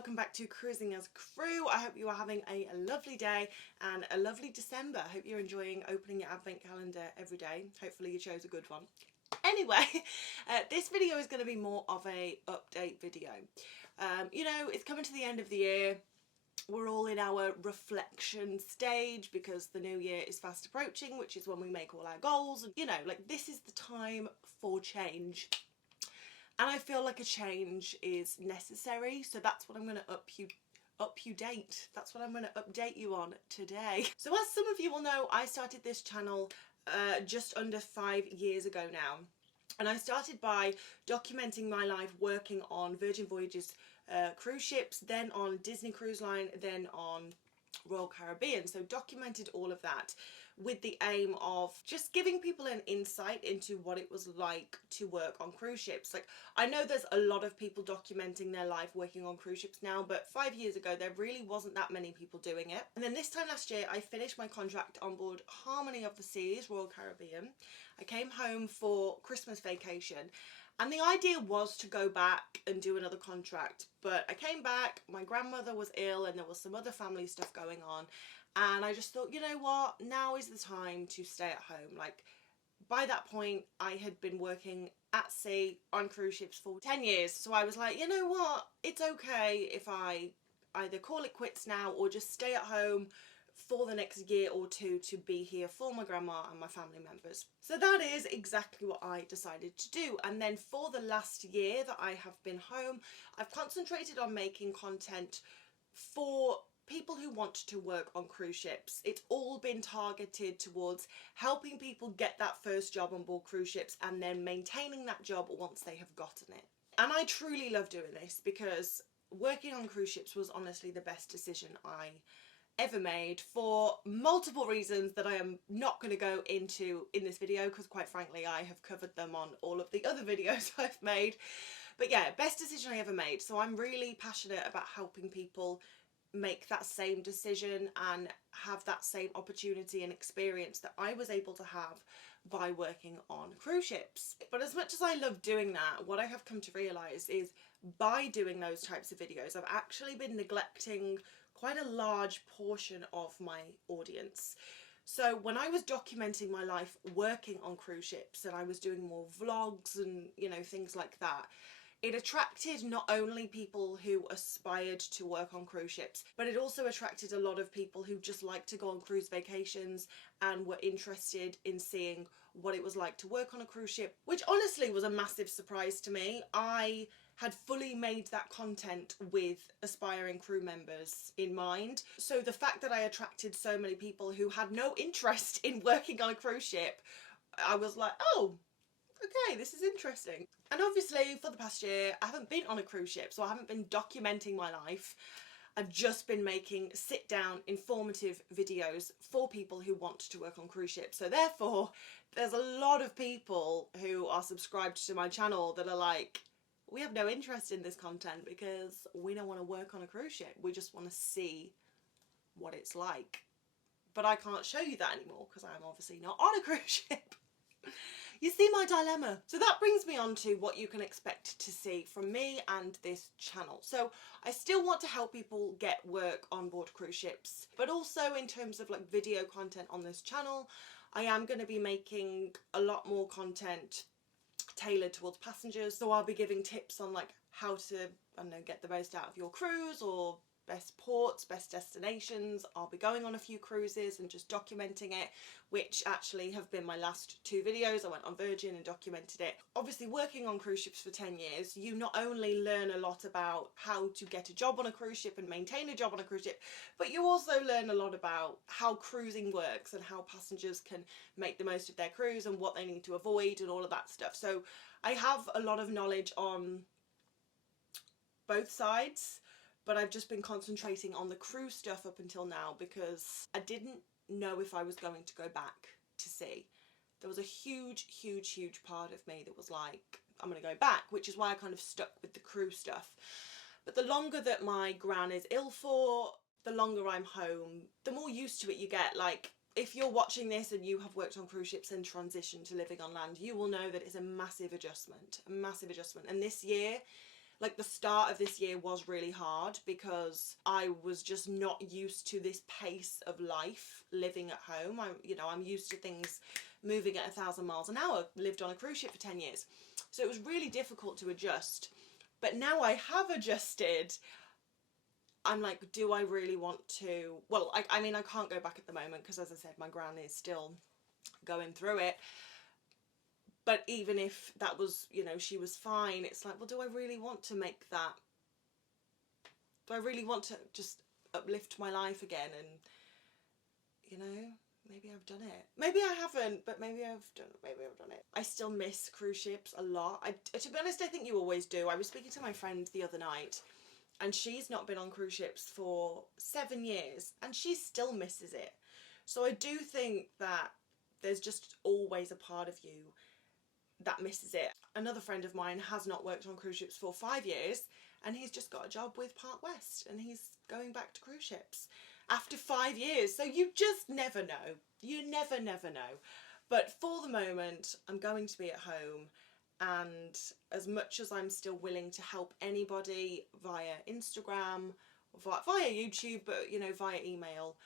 welcome back to Cruising as Crew. I hope you are having a lovely day and a lovely December. I hope you're enjoying opening your advent calendar every day. Hopefully you chose a good one. Anyway, this video is going to be more of a update video. You know, it's coming to the end of the year. We're all in our reflection stage because the new year is fast approaching, which is when we make all our goals. And you know, like, this is the time for change. And I feel like a change is necessary, so that's what I'm going to That's what I'm going to update you on today. So as some of you will know, I started this channel just under 5 years ago now. And I started by documenting my life working on Virgin Voyages cruise ships, then on Disney Cruise Line, then on Royal Caribbean. So documented all of that with the aim of just giving people an insight into what it was like to work on cruise ships. Like, I know there's a lot of people documenting their life working on cruise ships now, but 5 years ago there really wasn't that many people doing it. And then this time last year I finished my contract on board Harmony of the Seas, Royal Caribbean. I came home for Christmas vacation and the idea was to go back and do another contract, but I came back, my grandmother was ill and there was some other family stuff going on, and I just thought, you know what, now is the time to stay at home. Like, by that point I had been working at sea on cruise ships for 10 years, so I was like, you know what, it's okay if I either call it quits now or just stay at home for the next year or two to be here for my grandma and my family members. So that is exactly what I decided to do. And then for the last year that I have been home, I've concentrated on making content for people who want to work on cruise ships. It's all been targeted towards helping people get that first job on board cruise ships and then maintaining that job once they have gotten it. And I truly love doing this because working on cruise ships was honestly the best decision I ever made, for multiple reasons that I am not going to go into in this video because quite frankly I have covered them on all of the other videos I've made. But yeah, best decision I ever made. So I'm really passionate about helping people make that same decision and have that same opportunity and experience that I was able to have by working on cruise ships. But as much as I love doing that, what I have come to realise is by doing those types of videos I've actually been neglecting quite a large portion of my audience. So when I was documenting my life working on cruise ships and I was doing more vlogs and, you know, things like that, it attracted not only people who aspired to work on cruise ships, but it also attracted a lot of people who just like to go on cruise vacations and were interested in seeing what it was like to work on a cruise ship, which honestly was a massive surprise to me. I had fully made that content with aspiring crew members in mind. So the fact that I attracted so many people who had no interest in working on a cruise ship, I was like, oh, okay, this is interesting. And obviously for the past year I haven't been on a cruise ship, so I haven't been documenting my life. I've just been making sit down informative videos for people who want to work on cruise ships. So therefore there's a lot of people who are subscribed to my channel that are like, we have no interest in this content because we don't want to work on a cruise ship. We just want to see what it's like. But I can't show you that anymore because I'm obviously not on a cruise ship. You see my dilemma. So that brings me on to what you can expect to see from me and this channel. So I still want to help people get work on board cruise ships, but also in terms of like video content on this channel, I am going to be making a lot more content tailored towards passengers. So I'll be giving tips on like how to, I don't know, get the most out of your cruise, or best ports, best destinations. I'll be going on a few cruises and just documenting it, which actually have been my last 2 videos. I went on Virgin and documented it. Obviously working on cruise ships for 10 years, you not only learn a lot about how to get a job on a cruise ship and maintain a job on a cruise ship, but you also learn a lot about how cruising works and how passengers can make the most of their cruise and what they need to avoid and all of that stuff. So I have a lot of knowledge on both sides, but I've just been concentrating on the cruise stuff up until now because I didn't know if I was going to go back to sea. There was a huge part of me that was like, I'm going to go back, which is why I kind of stuck with the cruise stuff. But the longer that my gran is ill for, the longer I'm home, the more used to it you get. Like, if you're watching this and you have worked on cruise ships and transitioned to living on land, you will know that it's a massive adjustment, And this year Like the start of this year was really hard because I was just not used to this pace of life living at home. I'm used to things moving at 1,000 miles an hour. Lived on a cruise ship for 10 years. So it was really difficult to adjust. But now I have adjusted, I'm like, do I really want to? Well, I mean, I can't go back at the moment because, as I said, my gran is still going through it. But even if that was, she was fine, it's like, well, do I really want to make that? Do I really want to just uplift my life again? And, maybe I've done it. Maybe I haven't, but maybe I've done it. I still miss cruise ships a lot. To be honest, I think you always do. I was speaking to my friend the other night, and she's not been on cruise ships for 7 years and she still misses it. So I do think that there's just always a part of you that misses it. Another friend of mine has not worked on cruise ships for 5 years and he's just got a job with Park West and he's going back to cruise ships after 5 years. So you just never know. You never know. But for the moment, I'm going to be at home, and as much as I'm still willing to help anybody via Instagram, via YouTube, but via email,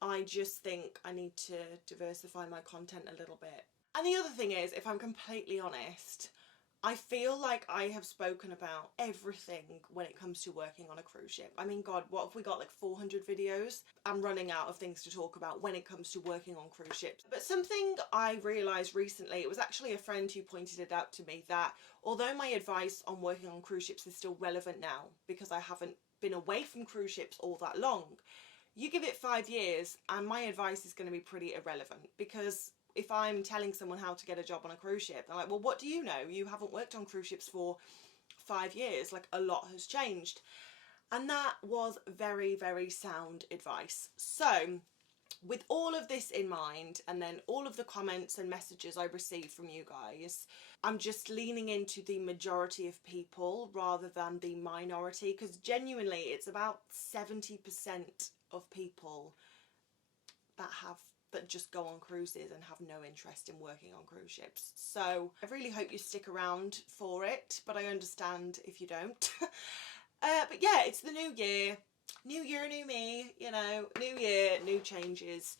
I just think I need to diversify my content a little bit. And the other thing is, if I'm completely honest, I feel like I have spoken about everything when it comes to working on a cruise ship. I mean, God, what have we got, like 400 videos? I'm running out of things to talk about when it comes to working on cruise ships. But something I realised recently, it was actually a friend who pointed it out to me, that although my advice on working on cruise ships is still relevant now, because I haven't been away from cruise ships all that long, you give it 5 years and my advice is going to be pretty irrelevant, because if I'm telling someone how to get a job on a cruise ship, they're like, well, what do you know? You haven't worked on cruise ships for 5 years. Like, a lot has changed. And that was very, very sound advice. So with all of this in mind, and then all of the comments and messages I received from you guys, I'm just leaning into the majority of people rather than the minority, because genuinely it's about 70% of people that just go on cruises and have no interest in working on cruise ships. So I really hope you stick around for it, but I understand if you don't. But yeah, it's the new year. New year, new me, new year, new changes,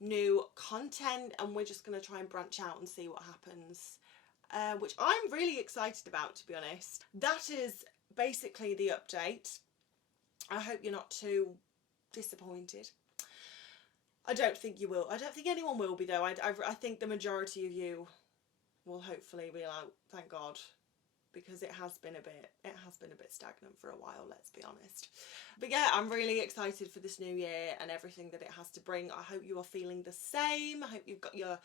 new content, and we're just going to try and branch out and see what happens, which I'm really excited about, to be honest. That is basically the update. I hope you're not too disappointed. I don't think you will. I don't think anyone will be, though. I think the majority of you will hopefully be like, thank God, because it has been a bit stagnant for a while, let's be honest. But yeah, I'm really excited for this new year and everything that it has to bring. I hope you are feeling the same. I hope you've got your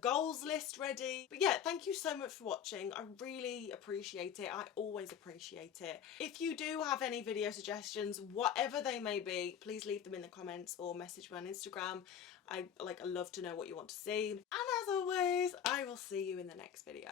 goals list ready. But yeah, thank you so much for watching. I really appreciate it. I always appreciate it. If you do have any video suggestions, whatever they may be, please leave them in the comments or message me on Instagram. I love to know what you want to see. And as always, I will see you in the next video.